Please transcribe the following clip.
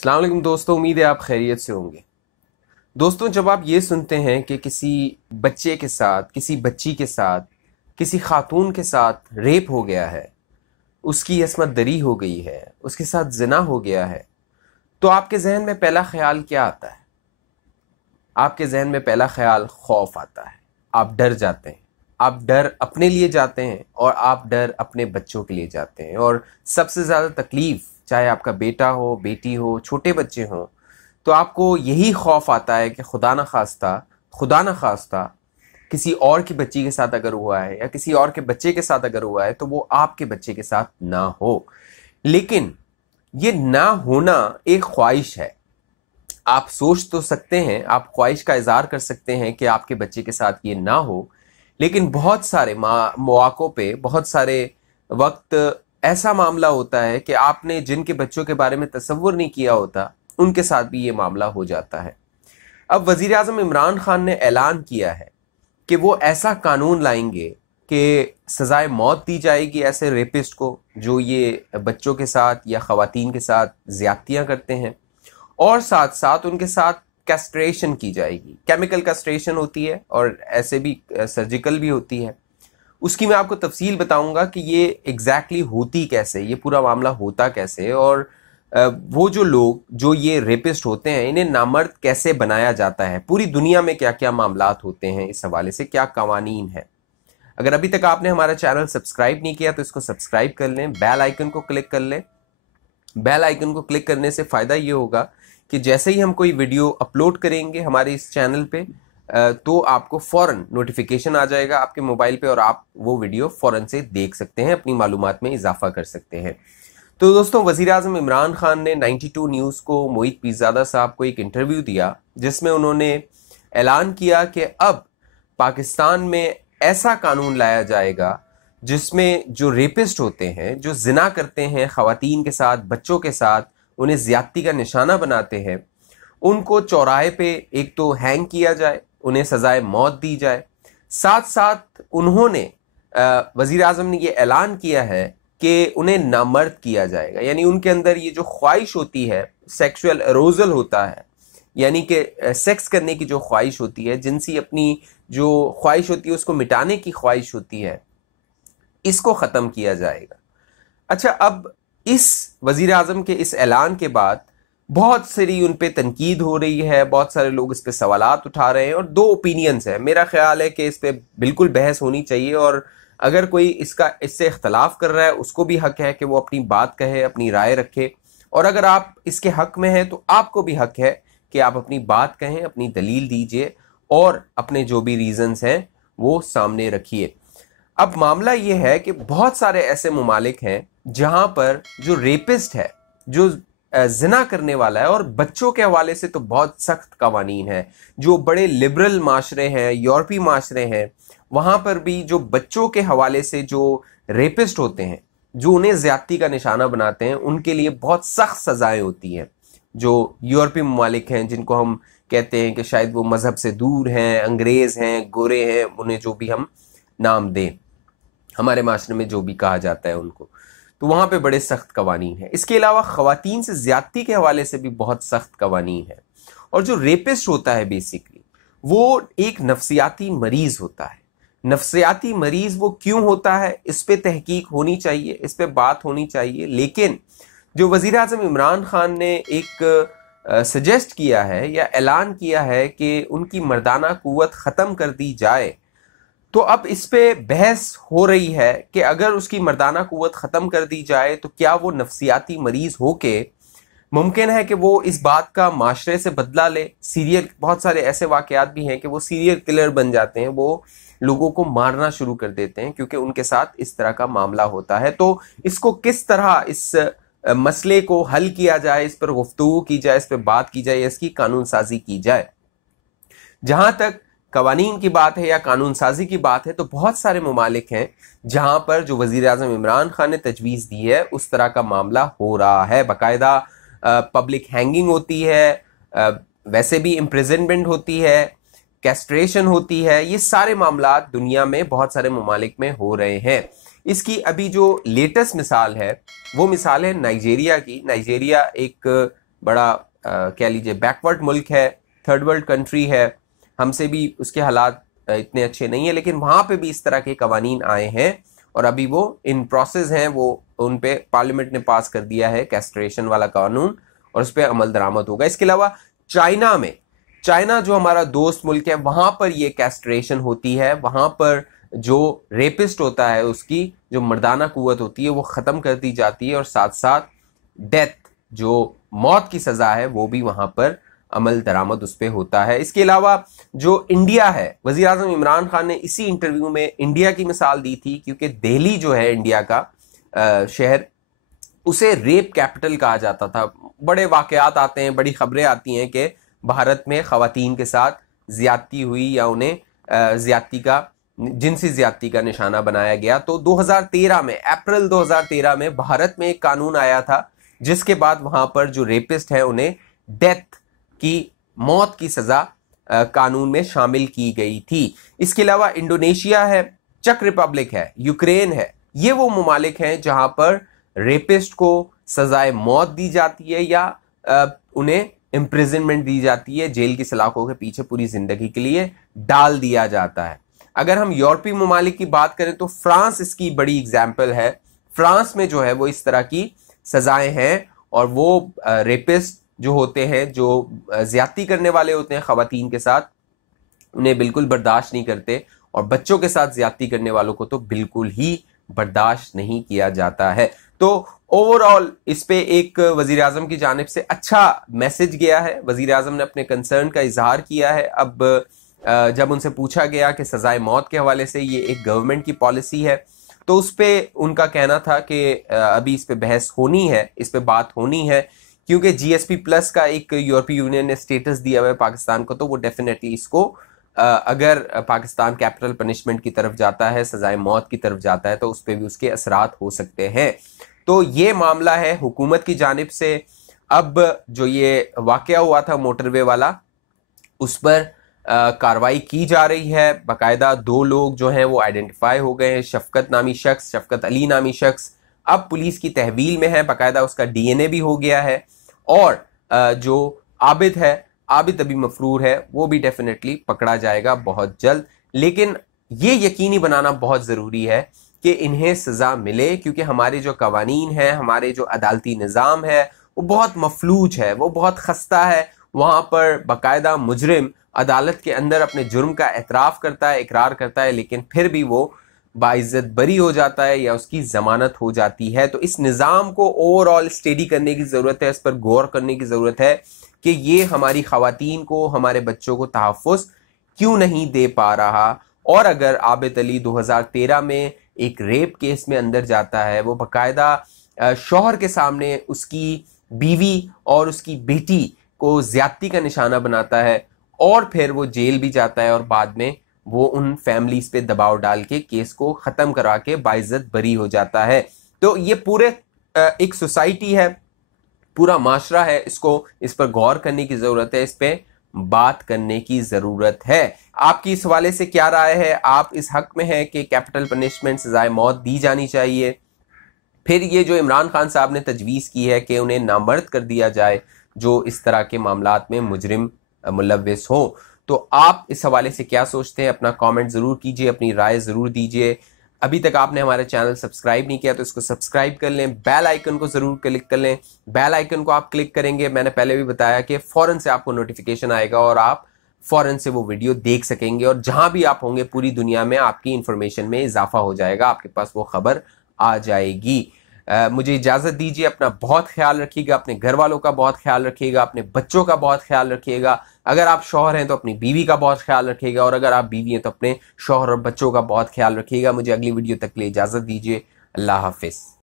अस्सलाम वालेकुम दोस्तों, उम्मीद है आप खैरियत से होंगे। दोस्तों, जब आप ये सुनते हैं कि किसी बच्चे के साथ, किसी बच्ची के साथ, किसी खातून के साथ रेप हो गया है, उसकी असमत दरी हो गई है, उसके साथ जिना हो गया है, तो आपके जहन में पहला ख्याल क्या आता है? आपके जहन में पहला ख्याल खौफ आता है। आप डर जाते हैं। आप डर अपने लिए जाते हैं और आप डर अपने बच्चों के लिए जाते हैं। और सबसे ज़्यादा तकलीफ, चाहे आपका बेटा हो, बेटी हो, छोटे बच्चे हों, तो आपको यही खौफ आता है कि खुदा ना खास्ता किसी और की बच्ची के साथ अगर हुआ है या किसी और के बच्चे के साथ अगर हुआ है तो वो आपके बच्चे के साथ ना हो। लेकिन ये ना होना एक ख्वाहिश है। आप सोच तो सकते हैं, आप ख्वाहिश का इजहार कर सकते हैं कि आपके बच्चे के साथ ये ना हो, लेकिन बहुत सारे मौक़ों पे, बहुत सारे वक्त ऐसा मामला होता है कि आपने जिनके बच्चों के बारे में तसव्वुर नहीं किया होता, उनके साथ भी ये मामला हो जाता है। अब वज़ीर आज़म इमरान खान ने ऐलान किया है कि वो ऐसा कानून लाएंगे कि सजाए मौत दी जाएगी ऐसे रेपिस्ट को जो ये बच्चों के साथ या ख़वातीन के साथ ज़्यादतियाँ करते हैं, और साथ साथ उनके साथ कैस्ट्रेशन की जाएगी। केमिकल कैस्ट्रेशन होती है और ऐसे भी सर्जिकल भी होती है। उसकी मैं आपको तफसील बताऊंगा कि ये एग्जैक्टली होती कैसे, ये पूरा मामला होता कैसे, और वो जो लोग जो ये रेपिस्ट होते हैं इन्हें नामर्द कैसे बनाया जाता है। पूरी दुनिया में क्या क्या मामलात होते हैं, इस हवाले से क्या कवानीन है। अगर अभी तक आपने हमारा चैनल सब्सक्राइब नहीं किया तो इसको सब्सक्राइब कर लें, बेल आइकन को क्लिक कर लें। बेल आइकन को क्लिक करने से फ़ायदा ये होगा कि जैसे ही हम कोई वीडियो अपलोड करेंगे हमारे इस चैनल पे, तो आपको फ़ौरन नोटिफिकेशन आ जाएगा आपके मोबाइल पे और आप वो वीडियो फ़ौरन से देख सकते हैं, अपनी मालूमात में इजाफा कर सकते हैं। तो दोस्तों, वज़ीर आज़म इमरान खान ने 92 न्यूज़ को, मोहित पीरज़ादा साहब को एक इंटरव्यू दिया जिसमें उन्होंने ऐलान किया कि अब पाकिस्तान में ऐसा कानून लाया जाएगा जिसमें जो रेपिस्ट होते हैं, जो जिना करते हैं ख़वातीन के साथ, बच्चों के साथ, उन्हें ज़्यादती का निशाना बनाते हैं, उनको चौराहे पे एक तो हैंग किया जाए, उन्हें सजाए मौत दी जाए। साथ साथ उन्होंने वज़ीर आज़म ने ये ऐलान किया है कि उन्हें नामर्द किया जाएगा, यानी उनके अंदर ये जो ख्वाहिश होती है, सेक्सुअल एरोजल होता है, यानी कि सेक्स करने की जो ख्वाहिश होती है, जिनसी अपनी जो ख्वाहिश होती है उसको मिटाने की ख्वाहिश होती है, इसको ख़त्म किया जाएगा। अच्छा, अब इस वज़ीर आज़म के इस ऐलान के बाद बहुत सारी उन पे तनकीद हो रही है, बहुत सारे लोग इस पे सवालात उठा रहे हैं और दो ओपिनियंस हैं। मेरा ख्याल है कि इस पे बिल्कुल बहस होनी चाहिए और अगर कोई इससे इख्तलाफ कर रहा है उसको भी हक है कि वो अपनी बात कहे, अपनी राय रखे, और अगर आप इसके हक में हैं तो आपको भी हक है कि आप अपनी बात कहें, अपनी दलील दीजिए और अपने जो भी रीजंस हैं वो सामने रखिए। अब मामला ये है कि बहुत सारे ऐसे ममालिक हैं जहां पर जो रेपिस्ट है, जो जिना करने वाला है, और बच्चों के हवाले से तो बहुत सख्त कवानीन है। जो बड़े लिबरल माशरे हैं, यूरोपीय माशरे हैं, वहां पर भी जो बच्चों के हवाले से जो रेपिस्ट होते हैं, जो उन्हें ज्यादती का निशाना बनाते हैं, उनके लिए बहुत सख्त सजाएं होती हैं। जो यूरोपीय ममालिक हैं, जिनको हम कहते हैं कि शायद वो मजहब से दूर हैं, अंग्रेज हैं, गोरे हैं, उन्हें जो भी हम नाम दें, हमारे माशरे में जो भी कहा जाता है उनको, तो वहां पे बड़े सख्त कवानीन है। इसके अलावा खवातीन से ज्यादती के हवाले से भी बहुत सख्त कवानीन है। और जो रेपिस्ट होता है बेसिकली वो एक नफ्सियाती मरीज होता है। नफ्सियाती मरीज वो क्यों होता है, इस पे तहकीक होनी चाहिए, इस पे बात होनी चाहिए। लेकिन जो वजीर आजम इमरान खान ने एक सजेस्ट किया है या ऐलान किया है कि उनकी मर्दाना कुव्वत ख़त्म कर दी जाए, तो अब इस पे बहस हो रही है कि अगर उसकी मर्दाना कुव्वत ख़त्म कर दी जाए तो क्या वो नफ्सियाती मरीज हो के मुमकिन है कि वो इस बात का माशरे से बदला ले। बहुत सारे ऐसे वाकयात भी हैं कि वो सीरियल किलर बन जाते हैं, वो लोगों को मारना शुरू कर देते हैं क्योंकि उनके साथ इस तरह का मामला होता है। तो इसको किस तरह, इस मसले को हल किया जाए, इस पर गुफ्तगू की जाए, इस पर बात की जाए, इसकी कानून साजी की जाए। जहां तक कवानीन की बात है या कानून साजी की बात है, तो बहुत सारे ममालिक हैं जहां पर जो वजीर आजम इमरान खान ने तजवीज़ दी है उस तरह का मामला हो रहा है। बाकायदा पब्लिक हैंगिंग होती है, वैसे भी इम्प्रिजनमेंट होती है, कैस्ट्रेशन होती है। ये सारे मामला दुनिया में बहुत सारे ममालिक में हो रहे हैं। इसकी अभी जो लेटेस्ट मिसाल है वो मिसाल है नाइजेरिया की। नाइजेरिया एक बड़ा कह लीजिए बैकवर्ड मुल्क है, थर्ड वर्ल्ड कंट्री है, हमसे भी उसके हालात इतने अच्छे नहीं है, लेकिन वहां पे भी इस तरह के कवानीन आए हैं और अभी वो इन प्रोसेस हैं। वो उन पे पार्लियामेंट ने पास कर दिया है कैस्ट्रेशन वाला कानून और उस पर अमल दरामद होगा। इसके अलावा चाइना में, चाइना जो हमारा दोस्त मुल्क है, वहां पर ये कैस्ट्रेशन होती है। वहां पर जो रेपिस्ट होता है उसकी जो मर्दाना कुव्वत होती है वो ख़त्म कर दी जाती है और साथ साथ डेथ, जो मौत की सज़ा है, वो भी वहां पर अमल दरामद उस पर होता है। इसके अलावा जो इंडिया है, वज़ीर आज़म इमरान खान ने इसी इंटरव्यू में इंडिया की मिसाल दी थी, क्योंकि दिल्ली जो है इंडिया का शहर, उसे रेप कैपिटल कहा जाता था। बड़े वाकयात आते हैं, बड़ी खबरें आती हैं कि भारत में ख़वातीन के साथ ज़्यादती हुई या उन्हें जिनसी ज़्यादती का निशाना बनाया गया। तो 2013 में, अप्रैल 2013 में भारत में एक कानून आया था जिसके बाद वहां पर जो रेपिस्ट है उन्हें डेथ की, मौत की सज़ा कानून में शामिल की गई थी। इसके अलावा इंडोनेशिया है, चेक रिपब्लिक है, यूक्रेन है, ये वो ममालिक हैं जहां पर रेपिस्ट को सजाए मौत दी जाती है या उन्हें इम्प्रिजनमेंट दी जाती है, जेल की सलाखों के पीछे पूरी जिंदगी के लिए डाल दिया जाता है। अगर हम यूरोपीय ममालिक की बात करें तो फ्रांस इसकी बड़ी एग्जाम्पल है। फ्रांस में जो है वो इस तरह की सजाएं हैं और वो रेपिस्ट जो होते हैं, जो ज्यादती करने वाले होते हैं खवातीन के साथ, उन्हें बिल्कुल बर्दाश्त नहीं करते और बच्चों के साथ ज्यादती करने वालों को तो बिल्कुल ही बर्दाश्त नहीं किया जाता है। तो ओवरऑल इस पे एक वजीर आजम की जानिब से अच्छा मैसेज गया है। वजीर आजम ने अपने कंसर्न का इजहार किया है। अब जब उनसे पूछा गया कि सजाए मौत के हवाले से ये एक गवर्नमेंट की पॉलिसी है, तो उस पर उनका कहना था कि अभी इस पे बहस होनी है, इस पे बात होनी है, क्योंकि जीएसपी प्लस का एक यूरोपीय यूनियन ने स्टेटस दिया हुआ है पाकिस्तान को, तो वो डेफिनेटली इसको अगर पाकिस्तान कैपिटल पनिशमेंट की तरफ जाता है, सजाए मौत की तरफ जाता है, तो उस पर भी उसके असरात हो सकते हैं। तो ये मामला है हुकूमत की जानिब से। अब जो ये वाकया हुआ था मोटरवे वाला, उस पर कार्रवाई की जा रही है। बाकायदा 2 लोग जो हैं वो आइडेंटिफाई हो गए हैं। शफकत अली नामी शख्स अब पुलिस की तहवील में है, बाकायदा उसका डीएनए भी हो गया है। और जो आबिद है, आबिद अभी मफरूर है, वो भी डेफिनेटली पकड़ा जाएगा बहुत जल्द। लेकिन ये यकीनी बनाना बहुत ज़रूरी है कि इन्हें सज़ा मिले, क्योंकि हमारे जो कवानीन हैं, हमारे जो अदालती निज़ाम है, वो बहुत मफलूज है, वो बहुत खस्ता है। वहाँ पर बाकायदा मुजरिम अदालत के अंदर अपने जुर्म का एतराफ़ करता है, इकरार करता है, लेकिन फिर भी वो बाइज्जत बरी हो जाता है या उसकी ज़मानत हो जाती है। तो इस निज़ाम को ओवरऑल स्टडी करने की ज़रूरत है, इस पर गौर करने की ज़रूरत है कि ये हमारी ख़वातीन को, हमारे बच्चों को तहफ़्फ़ुज़ क्यों नहीं दे पा रहा। और अगर आबिद अली 2013 में एक रेप केस में अंदर जाता है, वो बाकायदा शौहर के सामने उसकी बीवी और उसकी बेटी को ज्यादती का निशाना बनाता है और फिर वो जेल भी जाता है और बाद में वो उन फैमिलीज पे दबाव डाल के केस को ख़त्म करा के बाइज्जत बरी हो जाता है। तो ये पूरे एक सोसाइटी है, पूरा माशरा है, इस पर गौर करने की ज़रूरत है, इस पे बात करने की ज़रूरत है। आपकी इस हवाले से क्या राय है? आप इस हक में हैं कि कैपिटल पनिशमेंट, सजाए मौत दी जानी चाहिए? फिर ये जो इमरान खान साहब ने तजवीज़ की है कि उन्हें नामर्द कर दिया जाए जो इस तरह के मामलात में मुजरिम मुलव्विस हो, तो आप इस हवाले से क्या सोचते हैं? अपना कमेंट ज़रूर कीजिए, अपनी राय ज़रूर दीजिए। अभी तक आपने हमारा चैनल सब्सक्राइब नहीं किया तो इसको सब्सक्राइब कर लें, बेल आइकन को ज़रूर क्लिक कर लें। बेल आइकन को आप क्लिक करेंगे, मैंने पहले भी बताया कि फ़ौरन से आपको नोटिफिकेशन आएगा और आप फ़ौरन से वो वीडियो देख सकेंगे और जहां भी आप होंगे पूरी दुनिया में आपकी इंफॉर्मेशन में इजाफा हो जाएगा, आपके पास वो खबर आ जाएगी। मुझे इजाज़त दीजिए, अपना बहुत ख्याल रखिएगा, अपने घर वालों का बहुत ख्याल रखिएगा, अपने बच्चों का बहुत ख्याल रखिएगा। अगर आप शौहर हैं तो अपनी बीवी का बहुत ख्याल रखिएगा और अगर आप बीवी हैं तो अपने शौहर और बच्चों का बहुत ख्याल रखिएगा। मुझे अगली वीडियो तक के लिए इजाज़त दीजिए। अल्लाह हाफिज़।